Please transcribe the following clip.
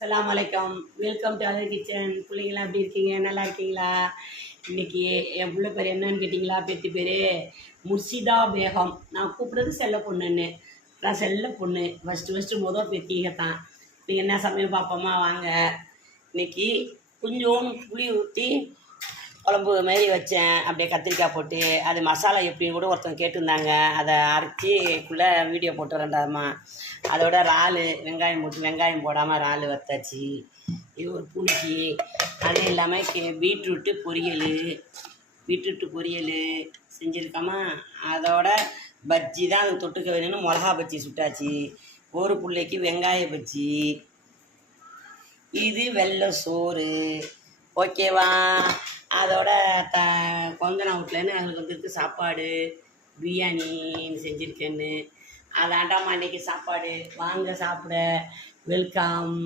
அஸ்ஸலாமு அலைக்கும். Welcome to other kitchen. பிள்ளைங்களாம் எப்படி இருக்கீங்க? நல்லா இருக்கீங்களா? இன்னைக்கு என் பிள்ளை பேர் என்னன்னு கேட்டிங்களா? பெத்து பேர் முர்ஷிதா பேகம். நான் கூப்பிட்றது செல்ல பொண்ணுன்னு. நான் செல்ல பொண்ணு. ஃபஸ்ட்டு மொதல் பெத்திங்க தான். நீங்கள் என்ன சமையல் பார்ப்போமா வாங்க. இன்னைக்கு கொஞ்சோண்டு புளி ஊற்றி குழம்பு மாரி வச்சேன். அப்படியே கத்திரிக்காய் போட்டு அது மசாலா எப்படின்னு கூட ஒருத்தவங்க கேட்டிருந்தாங்க. அதை அரைச்சிக்குள்ளே வீடியோ போட்டு ரெண்டாவதுமா. அதோட இறால் வெங்காயம் போட்டு வெங்காயம் போடாமல் இறால் வத்தாச்சு. இது ஒரு புளிக்கு. அது இல்லாமல் பீட்ரூட்டு பொரியல் செஞ்சுருக்கோமா. அதோட பஜ்ஜி தான் அது தொட்டுக்க வேணும்னு மிளகா பஜ்ஜி சுட்டாச்சு. ஒரு பிள்ளைக்கு வெங்காய பஜ்ஜி. இது வெள்ளை சோறு. ஓகேவா? அதோட கொந்தனா வீட்டிலன்னு அவங்களுக்கு வந்துருக்கு சாப்பாடு பிரியாணின்னு செஞ்சுருக்கேன்னு. அதாண்டாமா இன்றைக்கி சாப்பாடு. வாங்க சாப்பிட. வெல்கம்.